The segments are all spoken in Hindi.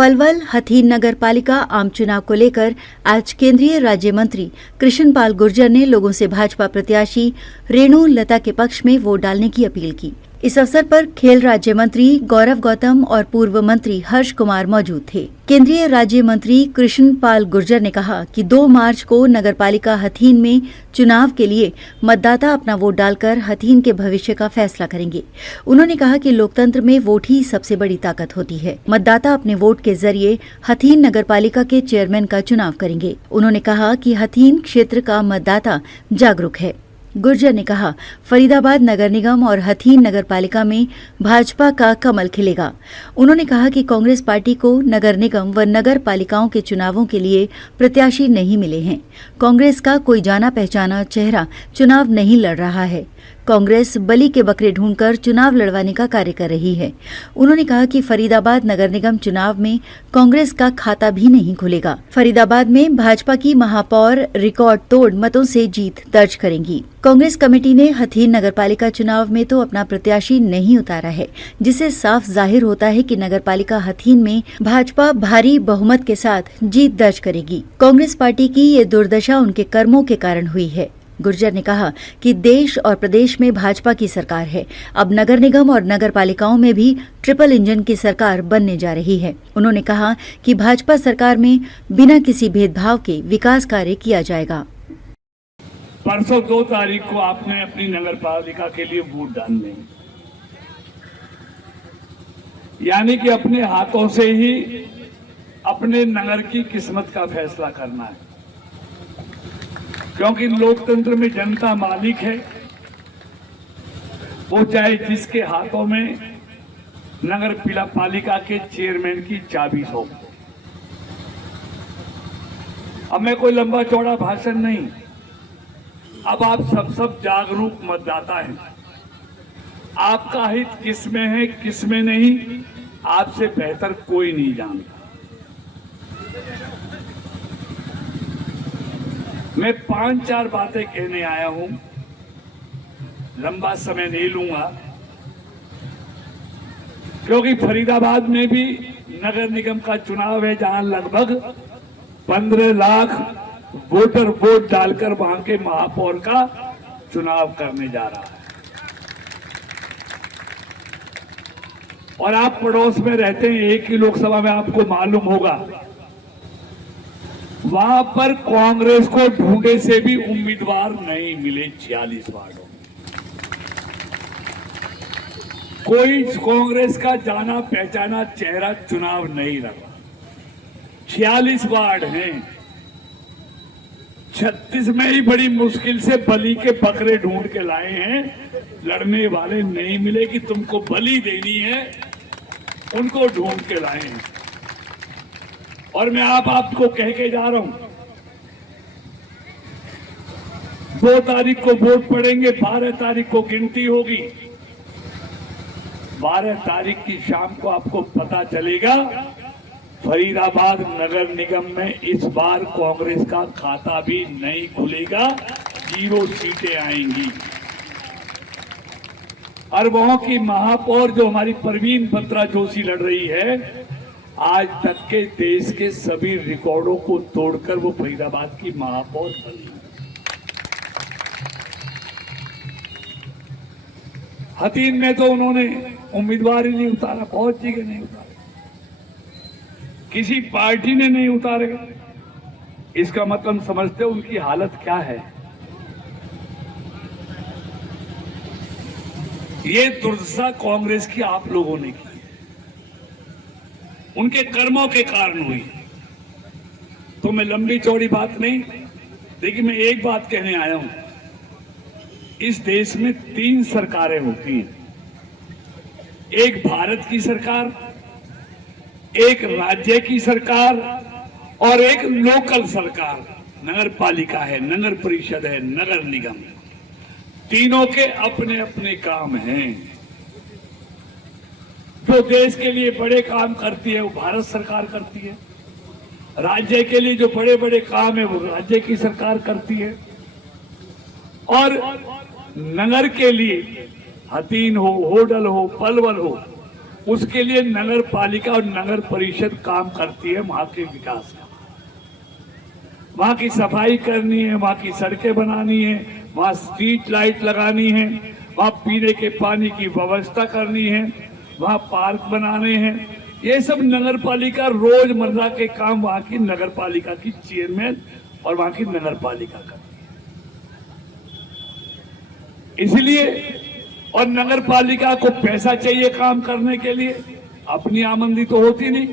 पलवल हथीन नगर पालिका आम चुनाव को लेकर आज केंद्रीय राज्य मंत्री कृष्ण पाल गुर्जर ने लोगों से भाजपा प्रत्याशी रेणु लता के पक्ष में वोट डालने की अपील की। इस अवसर पर खेल राज्य मंत्री गौरव गौतम और पूर्व मंत्री हर्ष कुमार मौजूद थे। केंद्रीय राज्य मंत्री कृष्ण पाल गुर्जर ने कहा कि 2 मार्च को नगर पालिका हथीन में चुनाव के लिए मतदाता अपना वोट डालकर हथीन के भविष्य का फैसला करेंगे। उन्होंने कहा कि लोकतंत्र में वोट ही सबसे बड़ी ताकत होती है। मतदाता अपने वोट के जरिए हथीन नगर पालिका के चेयरमैन का चुनाव करेंगे। उन्होंने कहा कि हथीन क्षेत्र का मतदाता जागरूक है। गुर्जर ने कहा, फरीदाबाद नगर निगम और हथीन नगर पालिका में भाजपा का कमल खिलेगा। उन्होंने कहा कि कांग्रेस पार्टी को नगर निगम व नगर पालिकाओं के चुनावों के लिए प्रत्याशी नहीं मिले हैं। कांग्रेस का कोई जाना पहचाना चेहरा चुनाव नहीं लड़ रहा है। कांग्रेस बलि के बकरे ढूंढकर चुनाव लड़वाने का कार्य कर रही है। उन्होंने कहा कि फरीदाबाद नगर निगम चुनाव में कांग्रेस का खाता भी नहीं खुलेगा। फरीदाबाद में भाजपा की महापौर रिकॉर्ड तोड़ मतों से जीत दर्ज करेंगी। कांग्रेस कमेटी ने हथीन नगर पालिका चुनाव में तो अपना प्रत्याशी नहीं उतारा है, जिससे साफ जाहिर होता है कि नगर पालिका हथीन में भाजपा भारी बहुमत के साथ जीत दर्ज करेगी। कांग्रेस पार्टी की ये दुर्दशा उनके कर्मों के कारण हुई है। गुर्जर ने कहा कि देश और प्रदेश में भाजपा की सरकार है। अब नगर निगम और नगर पालिकाओं में भी ट्रिपल इंजन की सरकार बनने जा रही है। उन्होंने कहा कि भाजपा सरकार में बिना किसी भेदभाव के विकास कार्य किया जाएगा। परसों 2 तारीख को आपने अपनी नगर पालिका के लिए वोट डालने, यानी कि अपने हाथों से ही अपने नगर की किस्मत का फैसला करना है, क्योंकि लोकतंत्र में जनता मालिक है। वो चाहे जिसके हाथों में नगर पालिका के चेयरमैन की चाबी हो। अब मैं कोई लंबा चौड़ा भाषण नहीं, अब आप सब जागरूक मतदाता हैं। आपका हित किस में है किस में नहीं, आपसे बेहतर कोई नहीं जानता। मैं 5-4 बातें कहने आया हूं, लंबा समय नहीं लूंगा, क्योंकि फरीदाबाद में भी नगर निगम का चुनाव है, जहां लगभग 15 लाख वोटर वोट डालकर वहां के महापौर का चुनाव करने जा रहा है। और आप पड़ोस में रहते हैं, एक ही लोकसभा में, आपको मालूम होगा वहां पर कांग्रेस को ढूंढे से भी उम्मीदवार नहीं मिले। 46 वार्डों में कोई कांग्रेस का जाना पहचाना चेहरा चुनाव नहीं लड़ा। 46 वार्ड हैं। 36 में ही बड़ी मुश्किल से बलि के बकरे ढूंढ के लाए हैं। लड़ने वाले नहीं मिले कि तुमको बलि देनी है, उनको ढूंढ के लाए हैं। और मैं आपको कह के जा रहा हूं, 2 तारीख को वोट पड़ेंगे, 12 तारीख को गिनती होगी। 12 तारीख की शाम को आपको पता चलेगा फरीदाबाद नगर निगम में इस बार कांग्रेस का खाता भी नहीं खुलेगा, 0 सीटें आएंगी। और वहां की महापौर जो हमारी परवीन बत्रा जोशी लड़ रही है, आज तक के देश के सभी रिकॉर्डों को तोड़कर वो फरीदाबाद की महापौर बनी। हथीन में तो उन्होंने उम्मीदवार ही नहीं उतारा, बहुत जगह नहीं उतारे, किसी पार्टी ने नहीं उतारे। इसका मतलब समझते हो उनकी हालत क्या है। ये दुर्दशा कांग्रेस की आप लोगों ने की, उनके कर्मों के कारण हुई। तो मैं लंबी चौड़ी बात नहीं, लेकिन मैं एक बात कहने आया हूं, इस देश में 3 सरकारें होती हैं। एक भारत की सरकार, एक राज्य की सरकार और एक लोकल सरकार। नगर पालिका है, नगर परिषद है, नगर निगम है। तीनों के अपने अपने काम हैं। जो देश के लिए बड़े काम करती है वो भारत सरकार करती है। राज्य के लिए जो बड़े बड़े काम है वो राज्य की सरकार करती है। और नगर के लिए हथीन हो, होडल हो, पलवल हो, उसके लिए नगर पालिका और नगर परिषद काम करती है वहां के विकास का। वहां की सफाई करनी है, वहां की सड़कें बनानी है, वहां स्ट्रीट लाइट लगानी है, वहां पीने के पानी की व्यवस्था करनी है, वहां पार्क बनाने हैं। ये सब नगर पालिका रोजमर्रा के काम वहां की नगर पालिका की चेयरमैन और वहां की नगर पालिका करती है। इसलिए और नगर पालिका को पैसा चाहिए काम करने के लिए, अपनी आमदनी तो होती नहीं,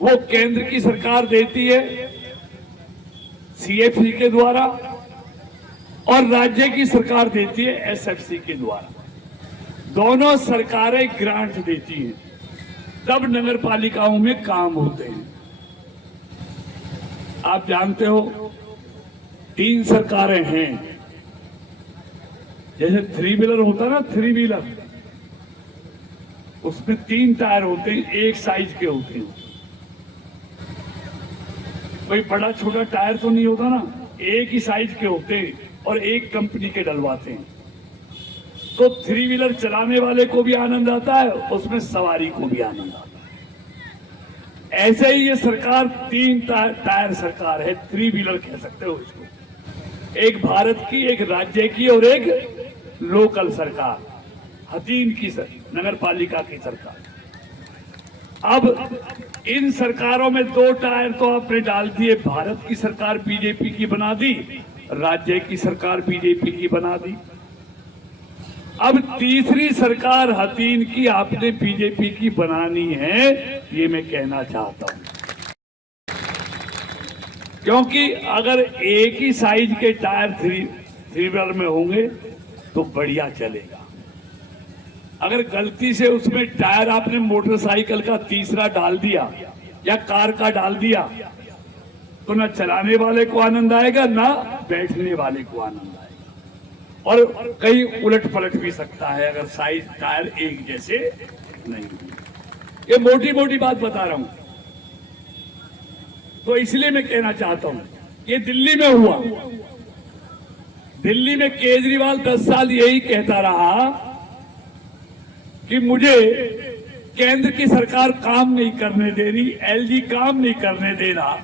वो केंद्र की सरकार देती है सीएफसी के द्वारा और राज्य की सरकार देती है एसएफसी के द्वारा। दोनों सरकारें ग्रांट देती हैं, तब नगर पालिकाओं में काम होते हैं। आप जानते हो 3 सरकारें हैं। जैसे 3 व्हीलर होता ना, 3 व्हीलर, उसमें 3 टायर होते हैं, एक साइज के होते हैं। कोई बड़ा छोटा टायर तो नहीं होता ना, एक ही साइज के होते हैं और एक कंपनी के डलवाते हैं। तो 3 व्हीलर चलाने वाले को भी आनंद आता है, उसमें सवारी को भी आनंद आता है। ऐसे ही ये सरकार 3 टायर सरकार है, 3 व्हीलर कह सकते हो इसको। एक भारत की, एक राज्य की और एक लोकल सरकार, हतीन की नगर पालिका की सरकार। अब इन सरकारों में 2 टायर तो आपने डाल दिए, भारत की सरकार बीजेपी की बना दी, राज्य की सरकार बीजेपी की बना दी। अब तीसरी सरकार हतीन की आपने बीजेपी की बनानी है, ये मैं कहना चाहता हूं। क्योंकि अगर एक ही साइज के टायर 3 व्हीलर में होंगे तो बढ़िया चलेगा। अगर गलती से उसमें टायर आपने मोटरसाइकिल का तीसरा डाल दिया या कार का डाल दिया तो ना चलाने वाले को आनंद आएगा, ना बैठने वाले को आनंद आएगा, और कहीं उलट पलट भी सकता है अगर साइज टायर एक जैसे नहीं। ये मोटी मोटी बात बता रहा हूं, तो इसलिए मैं कहना चाहता हूं, ये दिल्ली में हुआ। दिल्ली में केजरीवाल 10 साल यही कहता रहा कि मुझे केंद्र की सरकार काम नहीं करने दे रही, एलजी काम नहीं करने दे रहा।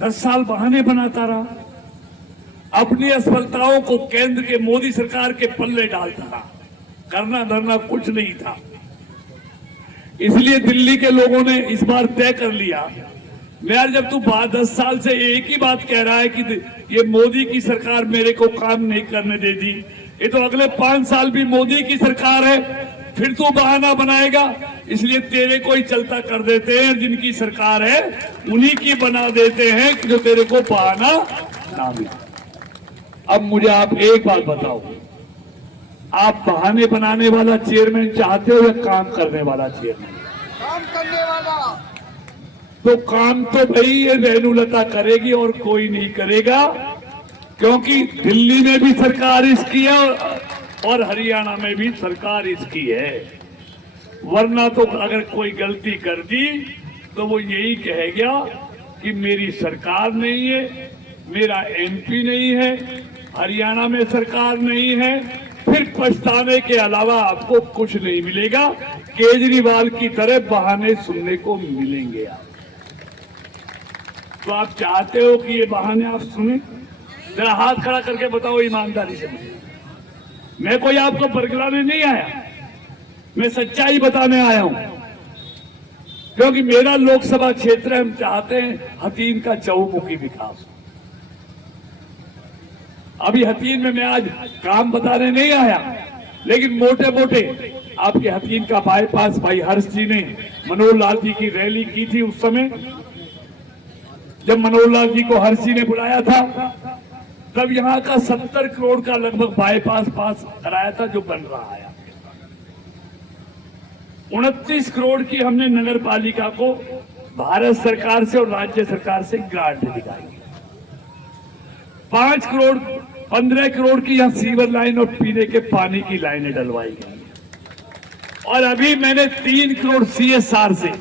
10 साल बहाने बनाता रहा, अपनी असफलताओं को केंद्र के मोदी सरकार के पल्ले डालता रहा, करना धरना कुछ नहीं था। इसलिए दिल्ली के लोगों ने इस बार तय कर लिया, यार जब तू 10 साल से एक ही बात कह रहा है कि ये मोदी की सरकार मेरे को काम नहीं करने दे दी, ये तो अगले 5 साल भी मोदी की सरकार है, फिर तू बहाना बनाएगा, इसलिए तेरे को ही चलता कर देते हैं, जिनकी सरकार है उन्हीं की बना देते हैं कि जो तेरे को बहाना ना मिले। अब मुझे आप एक बात बताओ, आप बहाने बनाने वाला चेयरमैन चाहते हो या काम करने वाला चेयरमैन? काम करने वाला। तो काम तो भाई ये रेणुलता करेगी और कोई नहीं करेगा, क्योंकि दिल्ली में भी सरकार इसकी है और हरियाणा में भी सरकार इसकी है। वरना तो अगर कोई गलती कर दी तो वो यही कहेगा कि मेरी सरकार नहीं है, मेरा एमपी नहीं है, हरियाणा में सरकार नहीं है, फिर पछताने के अलावा आपको कुछ नहीं मिलेगा। केजरीवाल की तरह बहाने सुनने को मिलेंगे आप। तो आप चाहते हो कि ये बहाने आप सुने? जरा हाथ खड़ा करके बताओ ईमानदारी से मुझे। मैं कोई आपको बरगलाने नहीं आया, मैं सच्चाई बताने आया हूं, क्योंकि मेरा लोकसभा क्षेत्र है, हम चाहते हैं हतीन का चहुमुखी विकास। अभी हतीन में मैं आज काम बताने नहीं आया, लेकिन मोटे मोटे आपके हतीन का बाईपास भाई हर्ष जी ने मनोहर लाल जी की रैली की थी। उस समय जब मनोहर लाल जी को हर्ष जी ने बुलाया था, तब यहाँ का 70 करोड़ का लगभग बाईपास पास कराया था, जो बन रहा है। 29 करोड़ की हमने नगर पालिका को भारत सरकार से और राज्य सरकार से ग्रांट दिलाई। 5 करोड़ 15 करोड़ की यहाँ सीवर लाइन और पीने के पानी की लाइनें डलवाई गई। और अभी मैंने 3 करोड़ CSR से,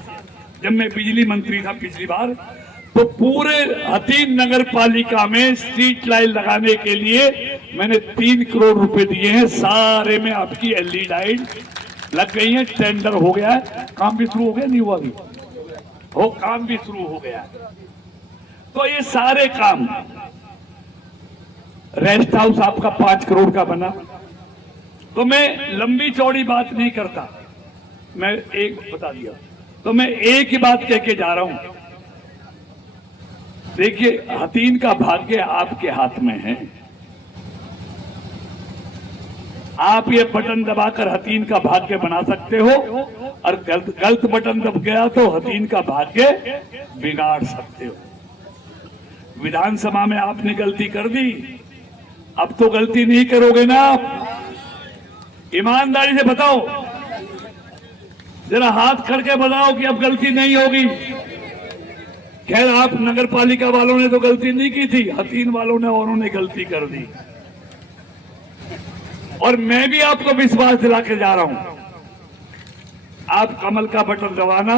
जब मैं बिजली मंत्री था पिछली बार, तो पूरे हतीन नगर पालिका में स्ट्रीट लाइट लगाने के लिए मैंने 3 करोड़ रुपए दिए हैं। सारे में आपकी LED लाइट लग गई है, टेंडर हो गया है, काम भी शुरू हो गया, नहीं हुआ अभी, वो काम भी शुरू हो गया। तो ये सारे काम, रेस्ट हाउस आपका 5 करोड़ का बना। तो मैं लंबी चौड़ी बात नहीं करता, मैं एक बता दिया, तो मैं एक ही बात कह के जा रहा हूं। देखिए, हथीन का भाग्य आपके हाथ में है। आप ये बटन दबाकर हथीन का भाग्य बना सकते हो, और गलत बटन दब गया तो हथीन का भाग्य बिगाड़ सकते हो। विधानसभा में आपने गलती कर दी, अब तो गलती नहीं करोगे ना आप? ईमानदारी से बताओ, जरा हाथ करके बताओ कि अब गलती नहीं होगी। खैर, आप नगर पालिका वालों ने तो गलती नहीं की थी, हथीन वालों ने, उन्होंने गलती कर दी। और मैं भी आपको विश्वास दिला के जा रहा हूं, आप कमल का बटन दबाना,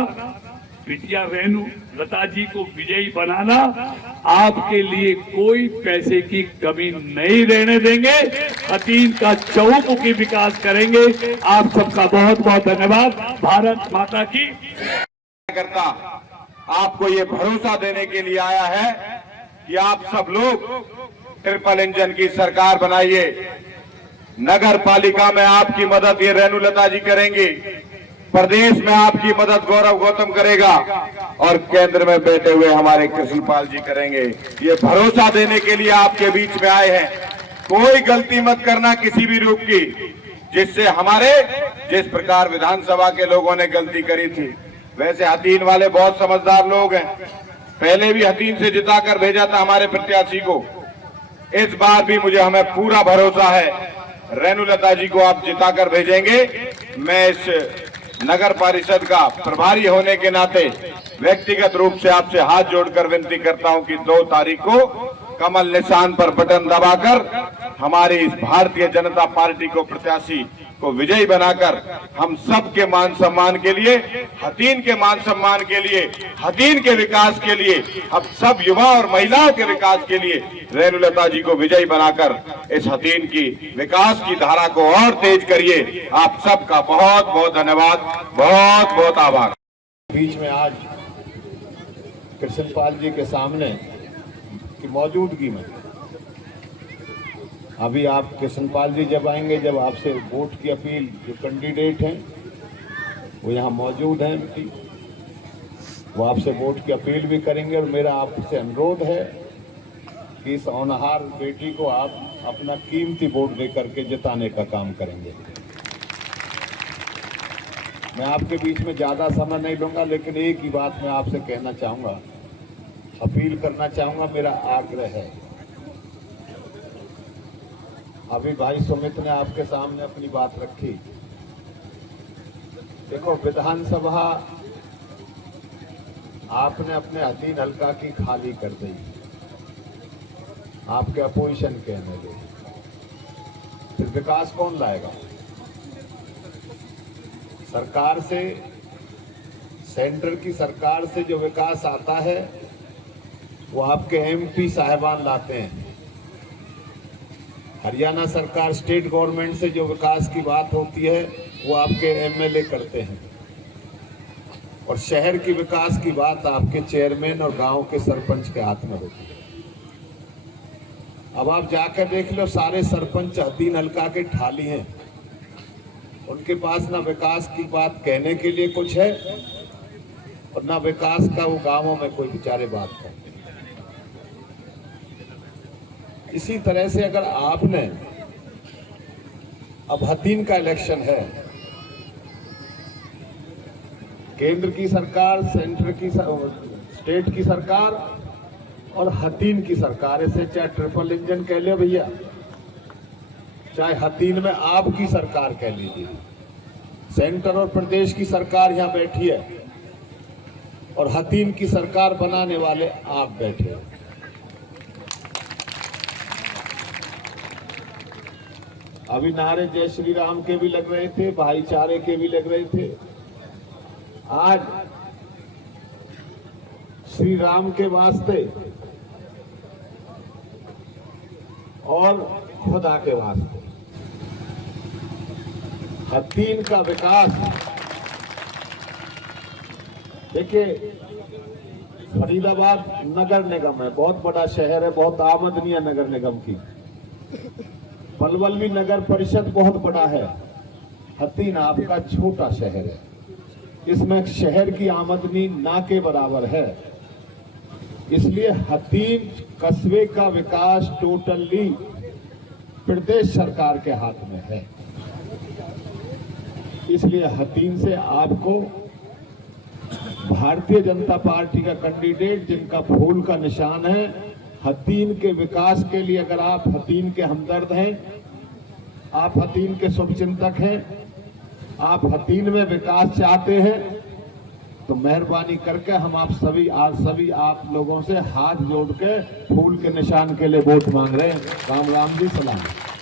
बिटिया रेणु लता जी को विजयी बनाना, आपके लिए कोई पैसे की कमी नहीं रहने देंगे। हथीन का चौमुखी विकास करेंगे। आप सबका बहुत बहुत धन्यवाद। भारत माता की। करता आपको ये भरोसा देने के लिए आया है कि आप सब लोग ट्रिपल इंजन की सरकार बनाइए। नगर पालिका में आपकी मदद ये रेणु लता जी करेंगी, प्रदेश में आपकी मदद गौरव गौतम करेगा, और केंद्र में बैठे हुए हमारे कृष्णपाल जी करेंगे। ये भरोसा देने के लिए आपके बीच में आए हैं। कोई गलती मत करना किसी भी रूप की, जिससे हमारे जिस प्रकार विधानसभा के लोगों ने गलती करी थी। वैसे हथीन वाले बहुत समझदार लोग हैं, पहले भी हथीन से जिताकर भेजा था हमारे प्रत्याशी को। इस बार भी मुझे हमें पूरा भरोसा है, रेणु लता जी को आप जिताकर भेजेंगे। मैं इस नगर परिषद का प्रभारी होने के नाते व्यक्तिगत रूप से आपसे हाथ जोड़कर विनती करता हूं कि 2 तारीख को कमल निशान पर बटन दबाकर हमारी इस भारतीय जनता पार्टी को प्रत्याशी को विजयी बनाकर हम सब के मान सम्मान के लिए, हथीन के मान सम्मान के लिए, हथीन के विकास के लिए, हम सब युवा और महिलाओं के विकास के लिए रेणु लता जी को विजयी बनाकर इस हथीन की विकास की धारा को और तेज करिए। आप सबका बहुत बहुत धन्यवाद, बहुत बहुत आभार। बीच में आज कृष्णपाल जी के सामने की मौजूदगी में अभी आप कृष्णपाल जी जब आएंगे, जब आपसे वोट की अपील, जो कैंडिडेट हैं वो यहाँ मौजूद हैं, वो आपसे वोट की अपील भी करेंगे। और मेरा आपसे अनुरोध है कि इस होनहार बेटी को आप अपना कीमती वोट दे करके जिताने का काम करेंगे। मैं आपके बीच में ज़्यादा समय नहीं लूँगा, लेकिन एक ही बात मैं आपसे कहना चाहूँगा, अपील करना चाहूँगा, मेरा आग्रह है। अभी भाई सुमित ने आपके सामने अपनी बात रखी। देखो, विधानसभा आपने अपने हथीन हल्का की खाली कर दी, आपके अपोजिशन के एमएलए, फिर विकास कौन लाएगा? सरकार से, सेंटर की सरकार से जो विकास आता है वो आपके एमपी साहिबान लाते हैं। हरियाणा सरकार, स्टेट गवर्नमेंट से जो विकास की बात होती है वो आपके एमएलए करते हैं, और शहर की विकास की बात आपके चेयरमैन और गांव के सरपंच के हाथ में होती है। अब आप जाकर देख लो, सारे सरपंच हथीन हल्का के ठाली हैं, उनके पास ना विकास की बात कहने के लिए कुछ है और ना विकास का वो गांवों में कोई बेचारे बात करते। इसी तरह से अगर आपने, अब हथीन का इलेक्शन है, केंद्र की सरकार, सेंटर की, स्टेट की सरकार और हथीन की सरकार, इसे चाहे ट्रिपल इंजन कह ले भैया, चाहे हथीन में आपकी सरकार कह लीजिए, सेंटर और प्रदेश की सरकार यहाँ बैठी है और हथीन की सरकार बनाने वाले आप बैठे हो। अभी नारे जय श्री राम के भी लग रहे थे, भाईचारे के भी लग रहे थे। आज श्री राम के वास्ते और खुदा के वास्ते हथीन का विकास, देखिए फरीदाबाद नगर निगम है, बहुत बड़ा शहर है, बहुत आमदनी है नगर निगम की। पलवल भी नगर परिषद बहुत बड़ा है। हथीन आपका छोटा शहर है, इसमें शहर की आमदनी ना के बराबर है। इसलिए हथीन कस्बे का विकास टोटली प्रदेश सरकार के हाथ में है। इसलिए हथीन से आपको भारतीय जनता पार्टी का कैंडिडेट, जिनका फूल का निशान है, हथीन के विकास के लिए, अगर आप हथीन के हमदर्द हैं, आप हथीन के शुभचिंतक हैं, आप हथीन में विकास चाहते हैं, तो मेहरबानी करके हम आप सभी आप लोगों से हाथ जोड़ के फूल के निशान के लिए वोट मांग रहे हैं। राम राम जी, सलाम।